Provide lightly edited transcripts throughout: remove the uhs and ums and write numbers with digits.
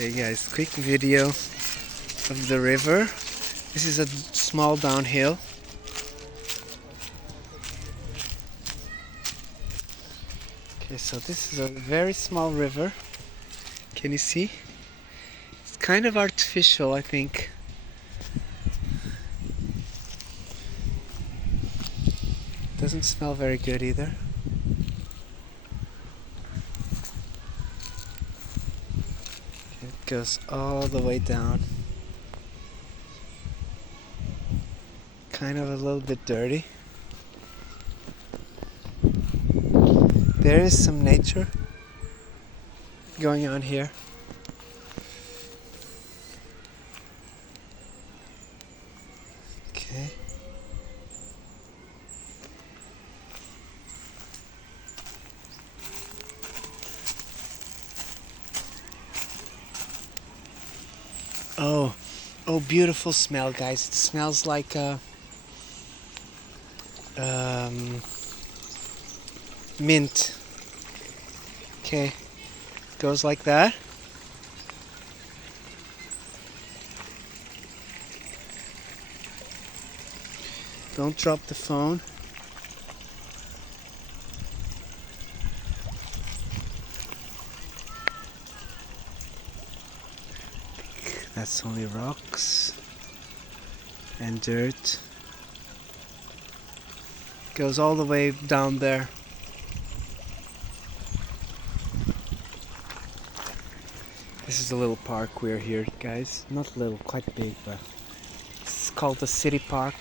Okay guys, quick video of the river. This is a small downhill. Okay, so this is a very small river. Can you see? It's kind of artificial, I think. Doesn't smell very good either. It goes all the way down. Kind of a little bit dirty. There is some nature going on here. Okay. Oh, beautiful smell, guys. It smells like mint. Okay, goes like that. Don't drop the phone. That's only rocks and dirt. Goes all the way down there. This is a little park we're here, guys. Not little, quite big, but it's called the city park.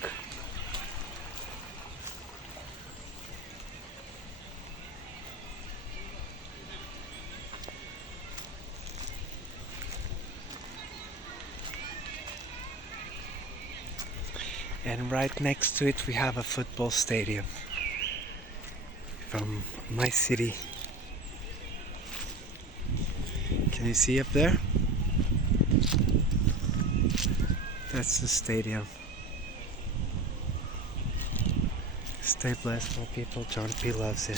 And right next to it we have a football stadium from my city. Can you see up there? That's the stadium. Stay blessed, my people. John P. loves you.